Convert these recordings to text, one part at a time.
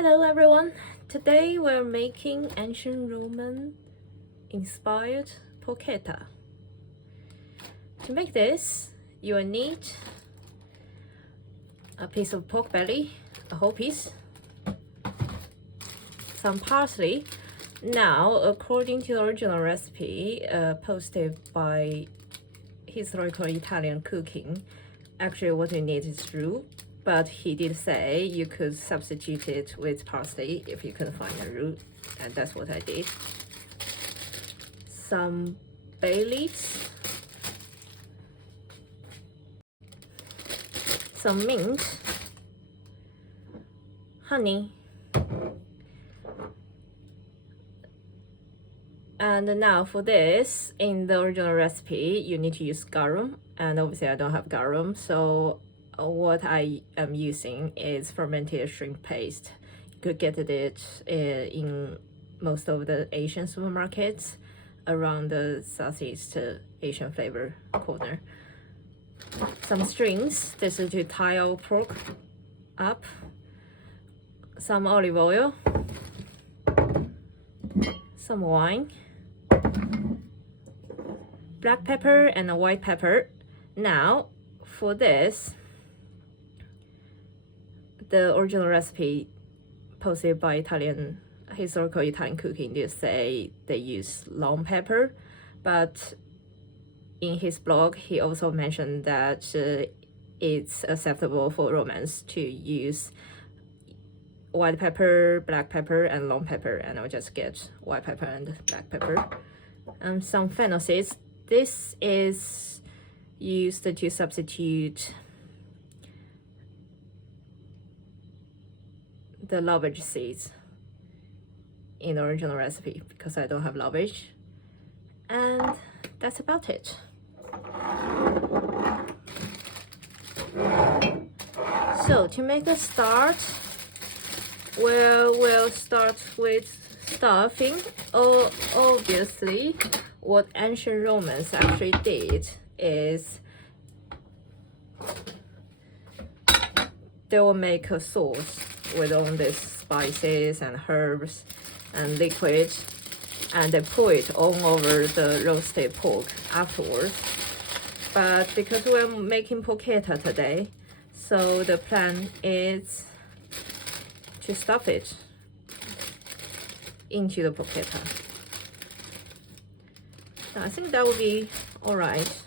Hello everyone! Today we're making ancient Roman inspired porchetta. To make this, you will need a piece of pork belly, a whole piece, some parsley. Now, according to the original recipe posted by Historical Italian Cooking, actually what you need is roux, but he did say you could substitute it with parsley if you can find a roux, and that's what I did. Some bay leaves, some mint, honey, and now for this, in the original recipe, you need to use garum, and obviously I don't have garum, so what I am using is fermented shrimp paste. You could get it in most of the Asian supermarkets around the Southeast Asian flavor corner. Some strings, this is to tie our pork up. Some olive oil, some wine, black pepper and a white pepper. Now for this, the original recipe posted by Historical Italian Cooking did say they use long pepper, but in his blog he also mentioned that it's acceptable for Romans to use white pepper, black pepper, and long pepper, and I'll just get white pepper and black pepper. And some fennel seeds. This is used to substitute the lovage seeds in the original recipe because I don't have lovage. And that's about it. So to make a start, we'll start with stuffing. Obviously, what ancient Romans actually did is they will make a sauce with all these spices and herbs and liquid, and they pour it all over the roasted pork afterwards. But because we're making porchetta today, so the plan is to stuff it into the porchetta. Now, I think that would be alright.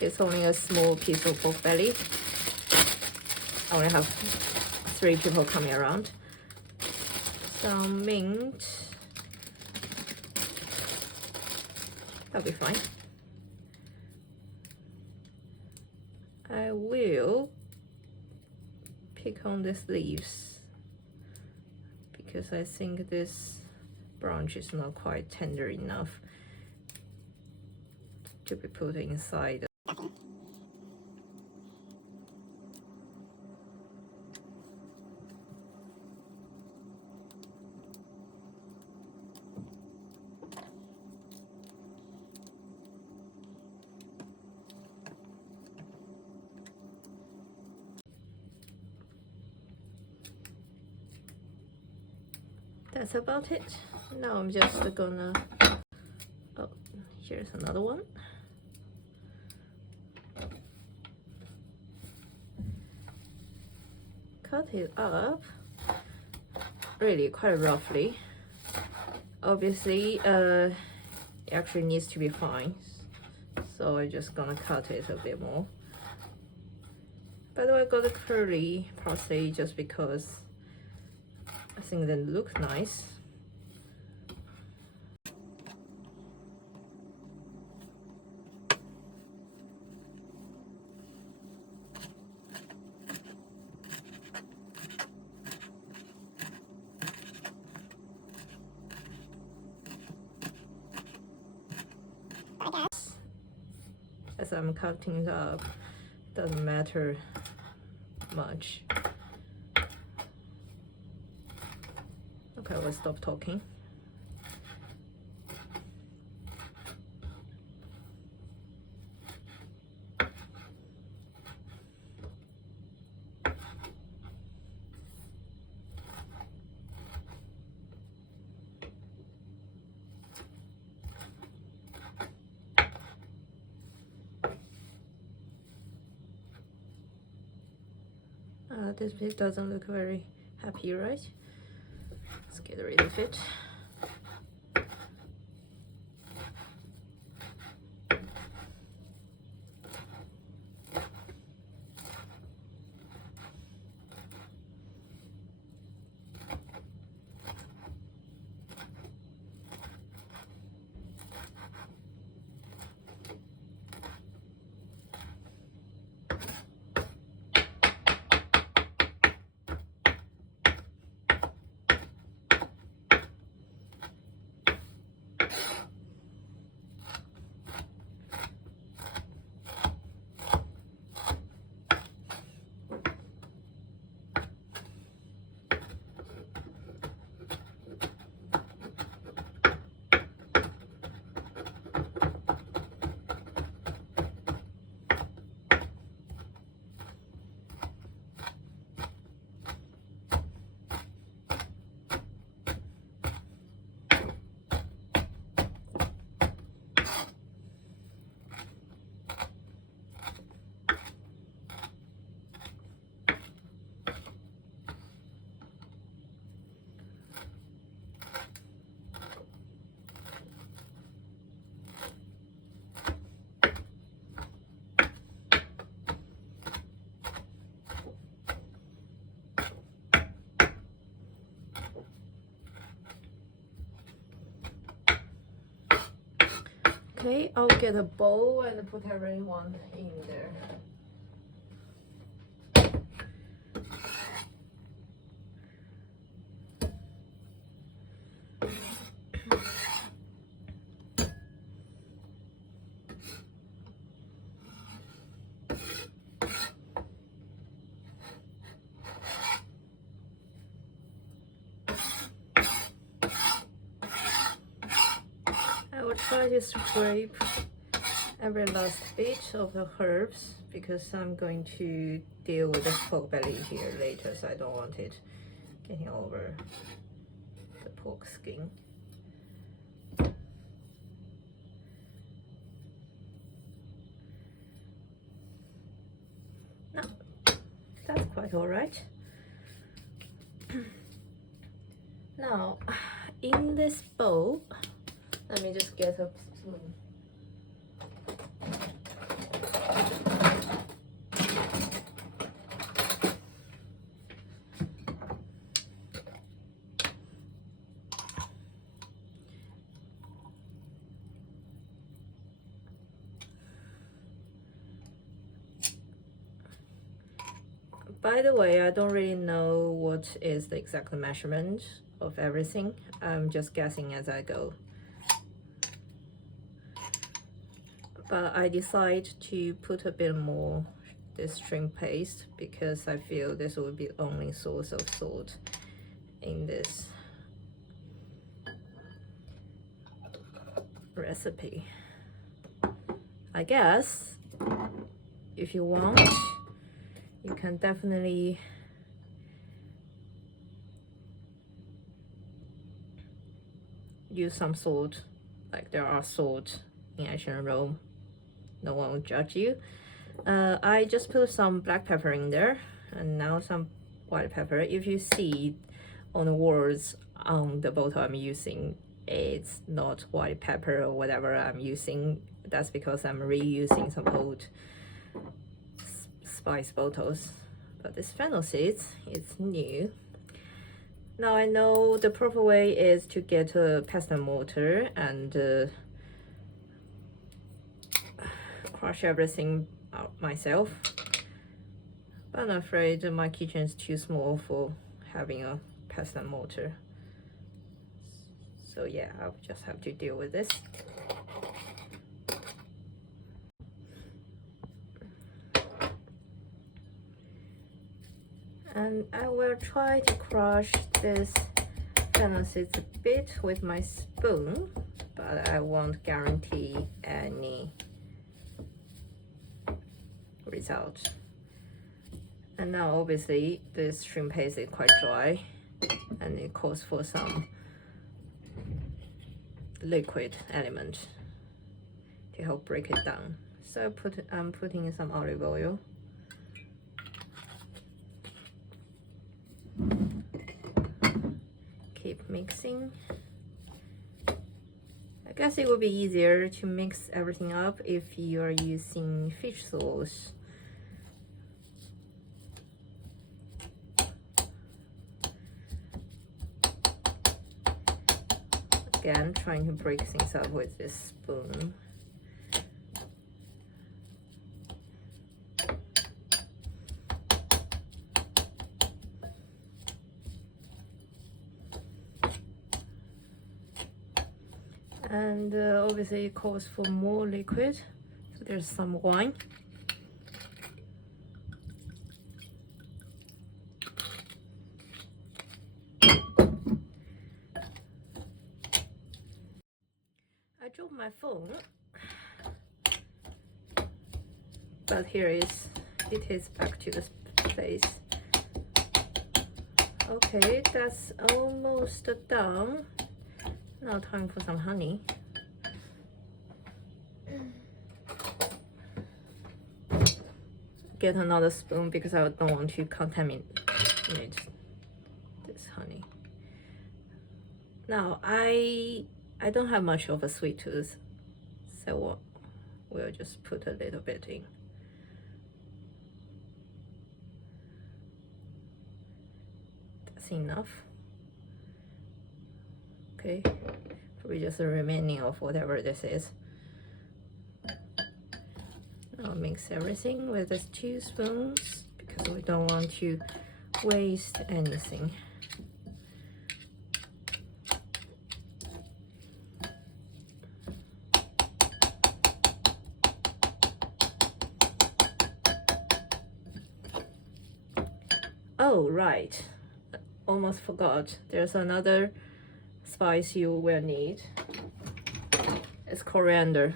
It's only a small piece of pork belly. I only have 3 people coming around. Some mint. That'll be fine. I will pick on these leaves because I think this branch is not quite tender enough to be put inside. That's about it. Now I'm just gonna, oh, here's another one. Cut it up really quite roughly. Obviously, it actually needs to be fine, so I'm just gonna cut it a bit more. By the way, I got the curly parsley just because I think they look nice. As I'm cutting it up, doesn't matter much. Okay, we'll stop talking. This bit doesn't look very happy, right? Let's get rid of it. Okay, I'll get a bowl and put everyone in there. I will try to scrape every last bit of the herbs because I'm going to deal with the pork belly here later, so I don't want it getting over the pork skin. No, that's quite all right. Now, in this bowl, let me just get a spoon. By the way, I don't really know what is the exact measurement of everything. I'm just guessing as I go. But I decide to put a bit more this shrimp paste because I feel this will be the only source of salt in this recipe. I guess if you want, you can definitely use some salt, like there are salt in ancient Rome. No one will judge you. I just put some black pepper in there and now some white pepper. If you see on the words on the bottle I'm using, it's not white pepper or whatever I'm using. That's because I'm reusing some old spice bottles. But this fennel seeds is new. Now I know the proper way is to get a pestle mortar and crush everything out myself, but I'm afraid my kitchen is too small for having a pestle mortar. So yeah, I'll just have to deal with this. And I will try to crush this fennel seeds a bit with my spoon, but I won't guarantee any result. And now obviously this shrimp paste is quite dry and it calls for some liquid element to help break it down. So I'm putting some olive oil. mixing. I guess it would be easier to mix everything up if you are using fish sauce. Again, trying to break things up with this spoon. And obviously it calls for more liquid, so there's some wine. I dropped my phone, but it is back to the place. Okay, that's almost done. Now time for some honey. Get another spoon because I don't want to contaminate this honey. Now I don't have much of a sweet tooth, so we'll just put a little bit in. That's enough. Okay, probably just the remaining of whatever this is. Now mix everything with these 2 spoons because we don't want to waste anything. Oh, right. Almost forgot. There's another spice you will need. It's coriander.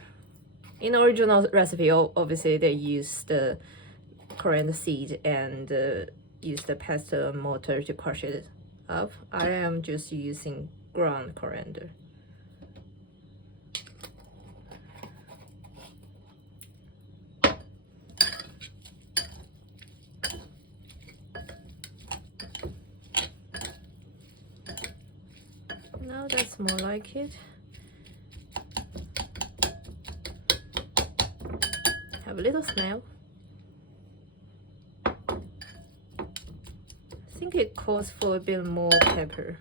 In the original recipe, obviously they use the coriander seed and use the pestle and mortar to crush it up. I am just using ground coriander. Now that's more like it. Have a little smell. I think it calls for a bit more pepper.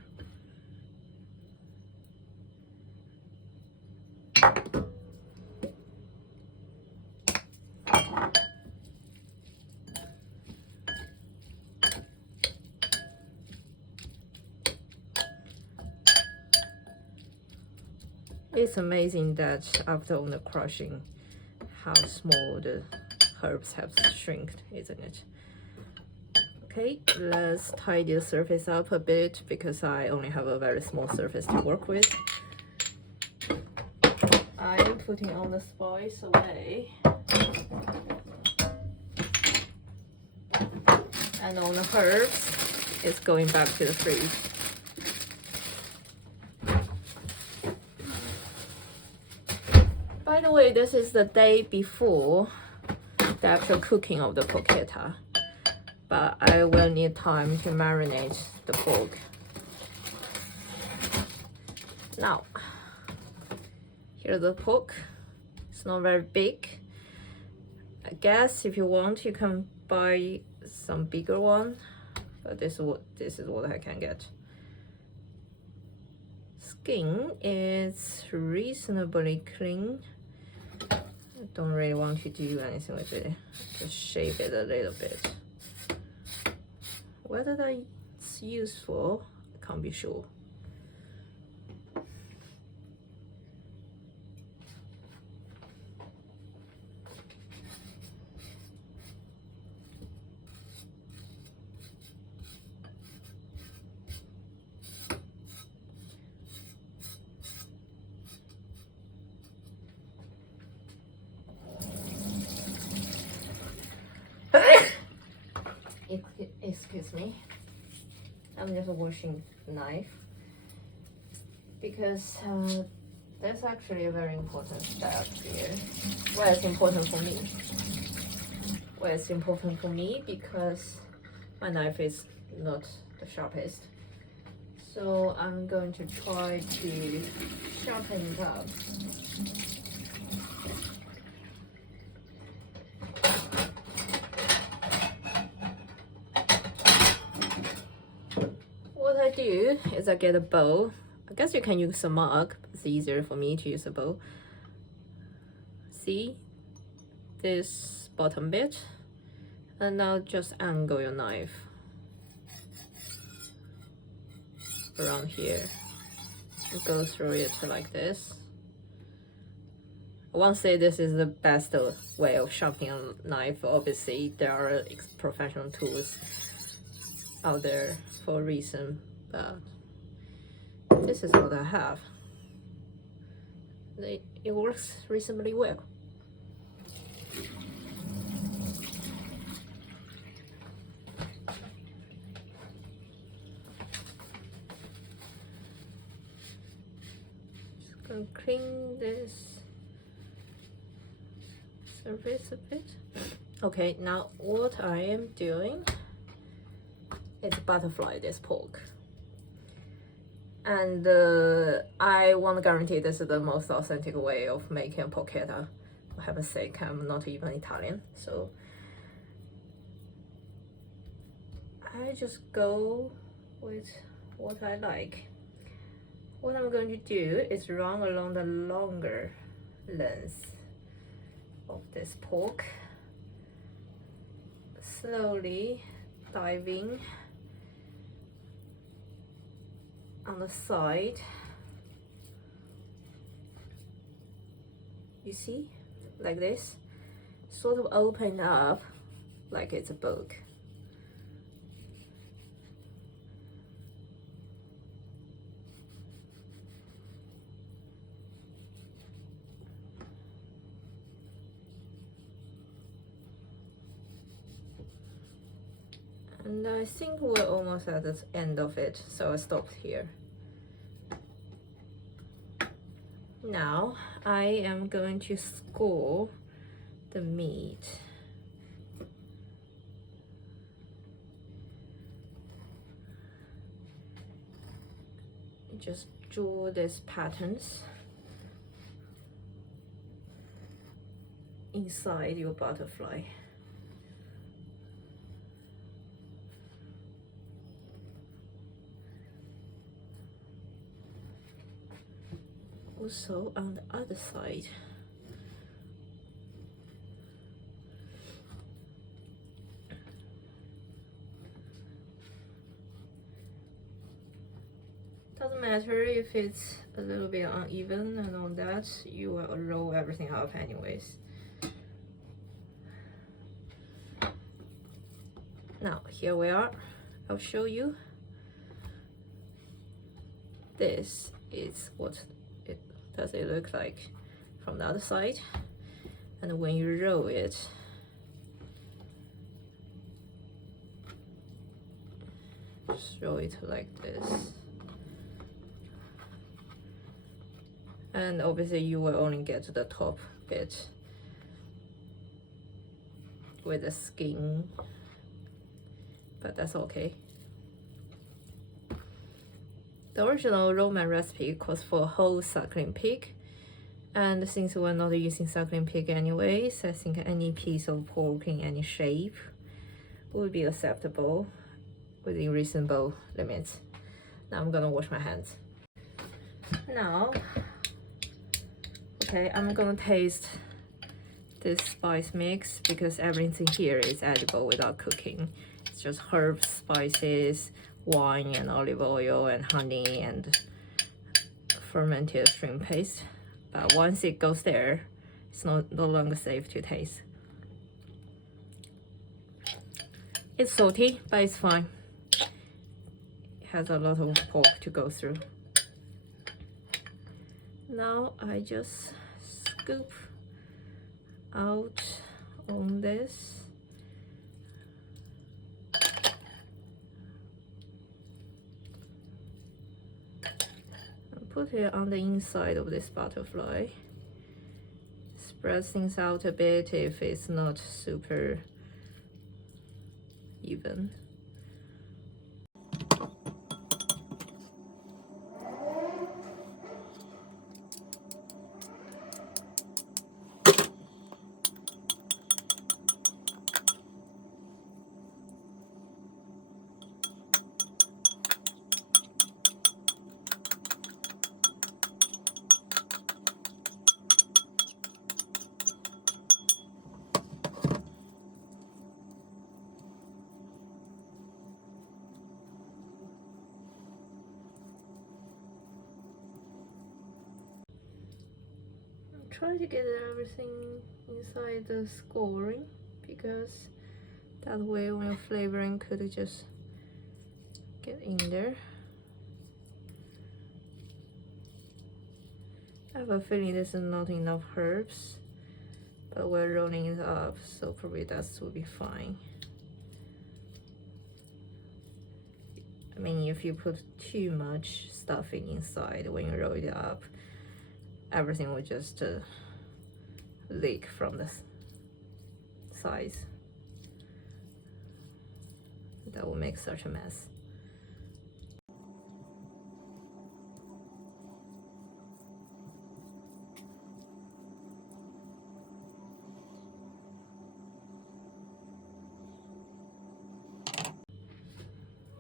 It's amazing that after all the crushing, how small the herbs have shrinked, isn't it? Okay, let's tidy the surface up a bit because I only have a very small surface to work with. I'm putting all the spice away. And all the herbs is going back to the fridge. By the way, this is the day before the actual cooking of the porchetta, but I will need time to marinate the pork. Now, here's the pork. It's not very big. I guess if you want, you can buy some bigger one, but this is what I can get. Skin is reasonably clean. I don't really want to do anything with it. Just shave it a little bit. Whether that's useful, I can't be sure. Excuse me, I'm just washing the knife because that's actually a very important step here. Well, it's important for me. Well, it's important for me because my knife is not the sharpest. So I'm going to try to sharpen it up. What I do is I get a bowl. I guess you can use a mug, but it's easier for me to use a bowl. See this bottom bit? And now just angle your knife around here and go through it like this. I won't say this is the best way of sharpening a knife. Obviously, there are professional tools out there for a reason, but this is what I have. It works reasonably well. Just gonna clean this surface a bit. Okay, now what I am doing is butterfly this pork. And I want to guarantee this is the most authentic way of making a porchetta. For heaven's sake, I'm not even Italian, so I just go with what I like. What I'm going to do is run along the longer length of this pork, slowly diving on the side. You see, like this, sort of open up like it's a book. And I think we're almost at the end of it, so I stopped here. Now I am going to score the meat. Just draw these patterns inside your butterfly. Also on the other side. Doesn't matter if it's a little bit uneven and all that, you will roll everything up anyways. Now here we are. I'll show you. This is what it does it look like from the other side, and when you roll it, just roll it like this. And obviously you will only get to the top bit with the skin, but that's okay. The original Roman recipe calls for a whole suckling pig, and since we're not using suckling pig anyways, I think any piece of pork in any shape would be acceptable within reasonable limits. Now I'm gonna wash my hands. Now, okay, I'm gonna taste this spice mix because everything here is edible without cooking. It's just herbs, spices, wine and olive oil and honey and fermented shrimp paste. But once it goes there, it's no longer safe to taste. It's salty, but it's fine. It has a lot of pork to go through. Now I just scoop out on this. Put it on the inside of this butterfly. Spread things out a bit if it's not super even. try to get everything inside the scoring, because that way when you're flavoring could just get in there. I have a feeling this is not enough herbs, but we're rolling it up, so probably that will be fine. I mean, if you put too much stuffing inside when you roll it up, everything will just leak from the sides. That will make such a mess.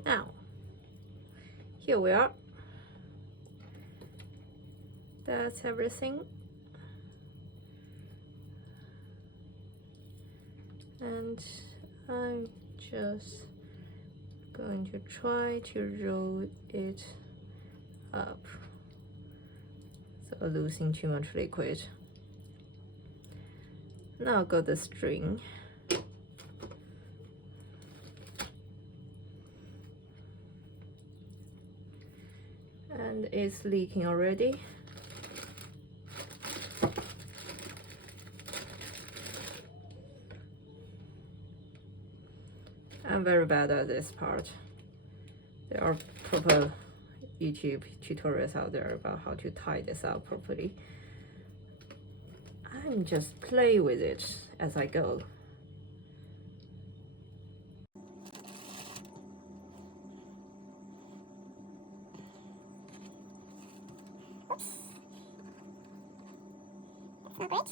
Now, here we are. That's everything. And I'm just going to try to roll it up, so losing too much liquid. Now I've got the string. And it's leaking already. I'm very bad at this part. There are proper YouTube tutorials out there about how to tie this up properly. I'm just play with it as I go. Oops. That's not great.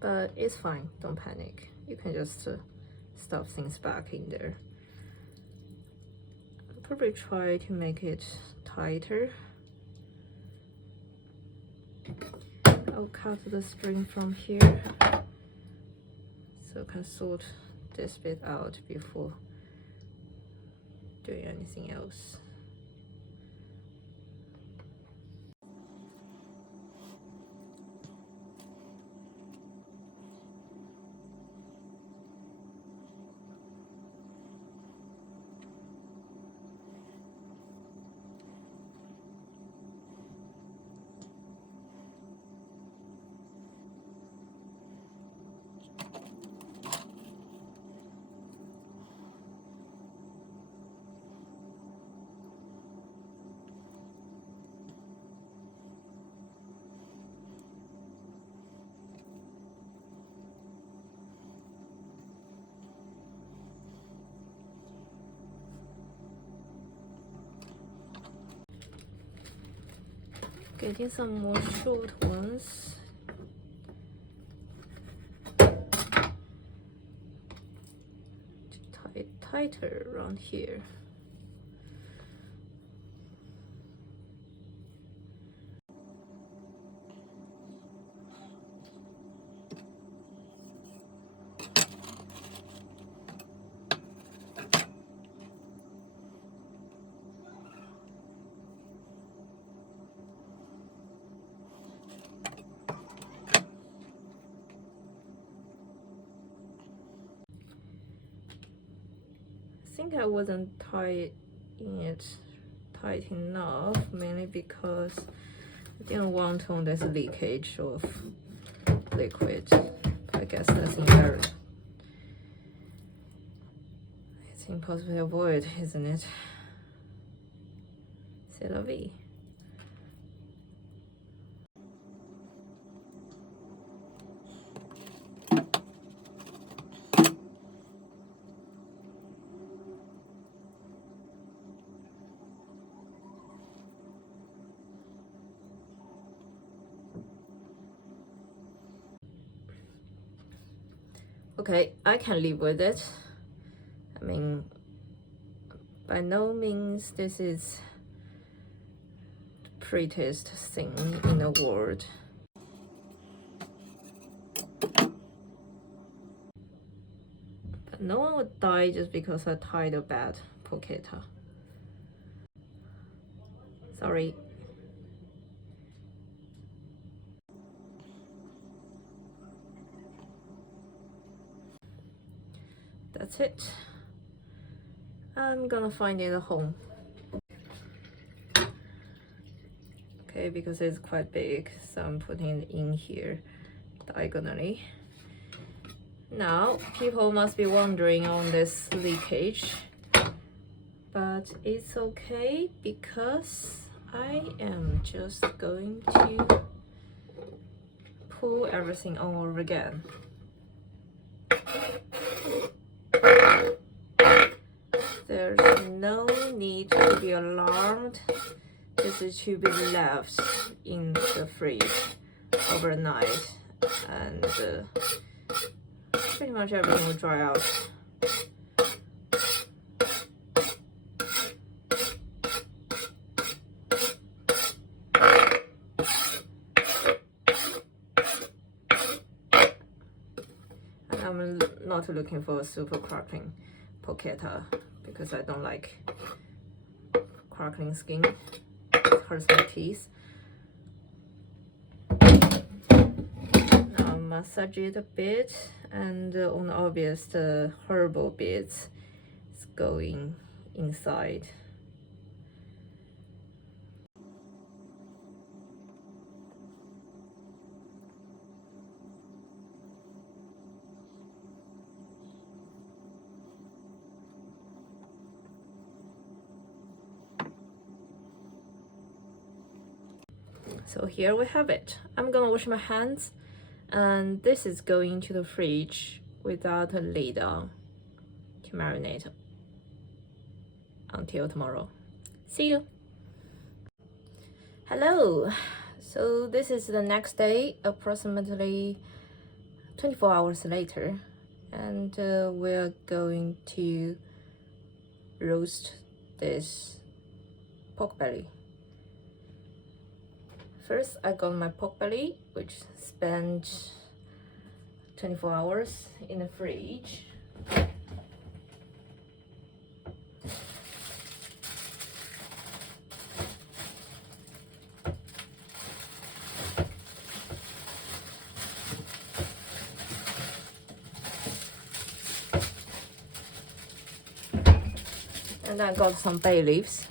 But it's fine, don't panic. You can just stuff things back in there. I'll probably try to make it tighter. I'll cut the string from here, so I can sort this bit out before doing anything else. Getting some more short ones. To tie it tighter around here. I think I wasn't tight enough, mainly because I didn't want on this leakage of liquid. I guess that's inherent. It's impossible to avoid, isn't it? C'est la vie. Okay, I can live with it. I mean, by no means this is the prettiest thing in the world. No one would die just because I tied a bad Porchetta. Sorry. That's it. I'm gonna find it a home. Okay, because it's quite big, so I'm putting it in here diagonally. Now, people must be wondering on this leakage, but it's okay because I am just going to pull everything over again. There's no need to be alarmed. This is to be left in the fridge overnight, and pretty much everything will dry out. And I'm not looking for a super crackling Porchetta because I don't like crackling skin. It hurts my teeth. Now massage it a bit, and on the obvious the herbal bits is going inside. So here we have it. I'm gonna wash my hands, and this is going to the fridge without a lid on to marinate until tomorrow. See you. Hello. So this is the next day, approximately 24 hours later, and we're going to roast this pork belly. First, I got my pork belly, which spent 24 hours in the fridge. And I got some bay leaves.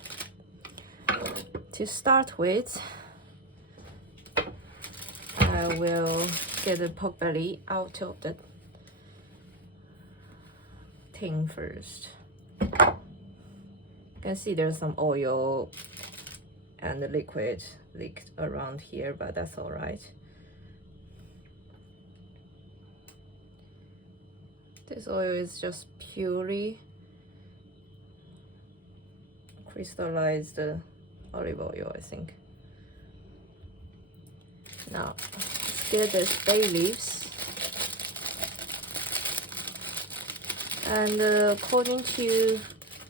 To start with, I will get the pork belly out of the tin first. You can see there's some oil and the liquid leaked around here, but that's all right. This oil is just purely crystallized olive oil, I think. Now, let's get this bay leaves. And according to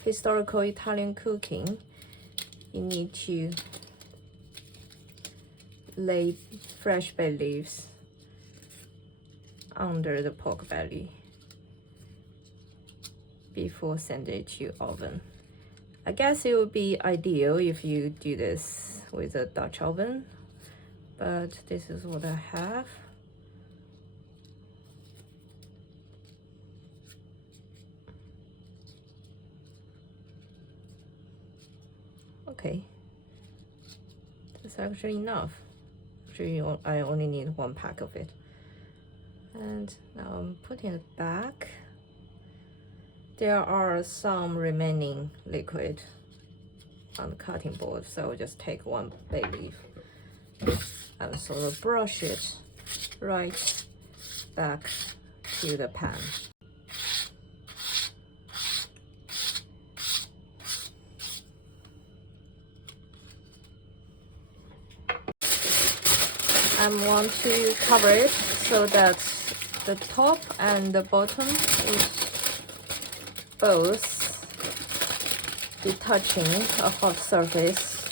historical Italian cooking, you need to lay fresh bay leaves under the pork belly before sending it to oven. I guess it would be ideal if you do this with a Dutch oven, but this is what I have. Okay, that's actually enough. Actually, I only need 1 pack of it. And now I'm putting it back. There are some remaining liquid on the cutting board, so I'll just take 1 bay leaf and sort of brush it right back to the pan. I want to cover it so that the top and the bottom is both be touching a hot surface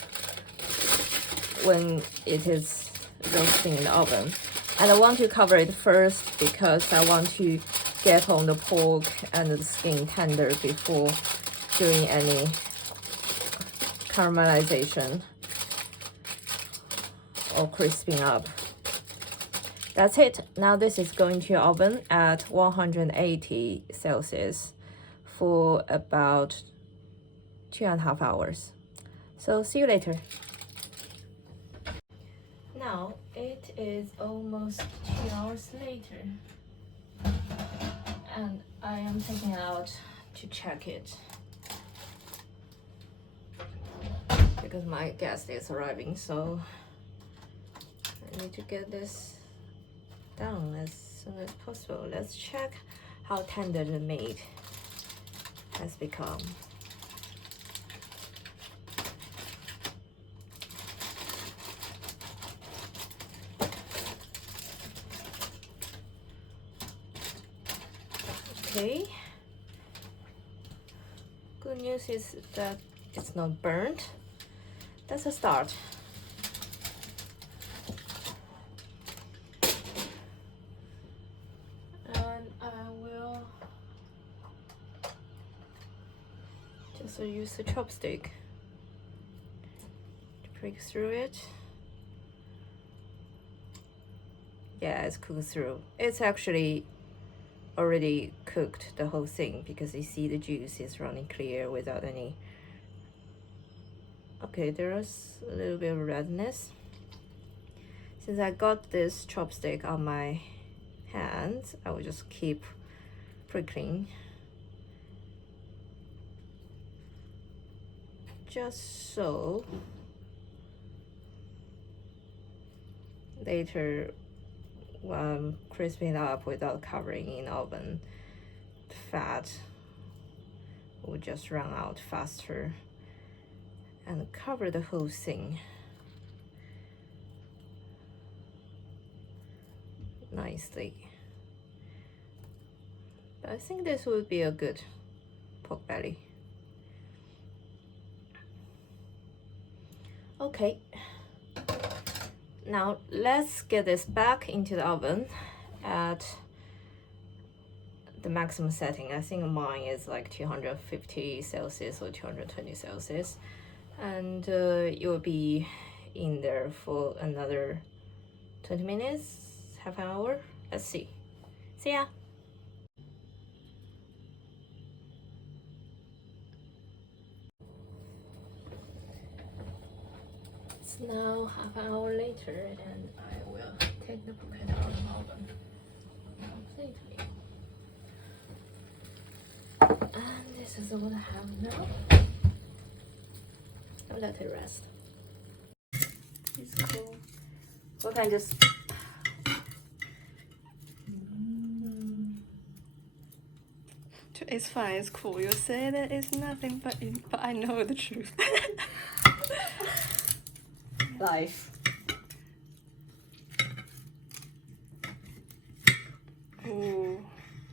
when it is roasting in the oven. And I want to cover it first because I want to get on the pork and the skin tender before doing any caramelization or crisping up. That's it. Now this is going to your oven at 180 Celsius for about 2.5 hours. So see you later. Now it is almost 2 hours later, and I am taking it out to check it because my guest is arriving, so I need to get this done as soon as possible. Let's check how tender the meat has become. Okay. Good news is that it's not burnt. That's a start. And I will just use the chopstick to prick through it. Yeah, it's cooked through. It's actually already cooked, the whole thing, because you see the juice is running clear without any. Okay, there's a little bit of redness. Since I got this chopstick on my hands, I will just keep prickling, just so later when I'm crisping it up without covering in oven, the fat will just run out faster and cover the whole thing nicely. But I think this would be a good pork belly. Okay, now let's get this back into the oven at the maximum setting. I think mine is like 250 Celsius or 220 Celsius. And it will be in there for another 20 minutes, half an hour. Let's see. See ya. It's now half an hour later, and I will take the porchetta out of the oven completely. And this is what I have now. I'll let it rest. It's cool. We can just It's fine, it's cool. You say that it's nothing, but I know the truth. life. Ooh,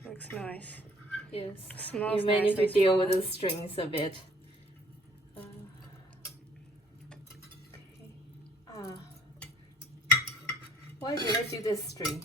looks nice. Yes. Smells you may nice need to as deal well. with the strings a bit. Okay. Why did I do this string?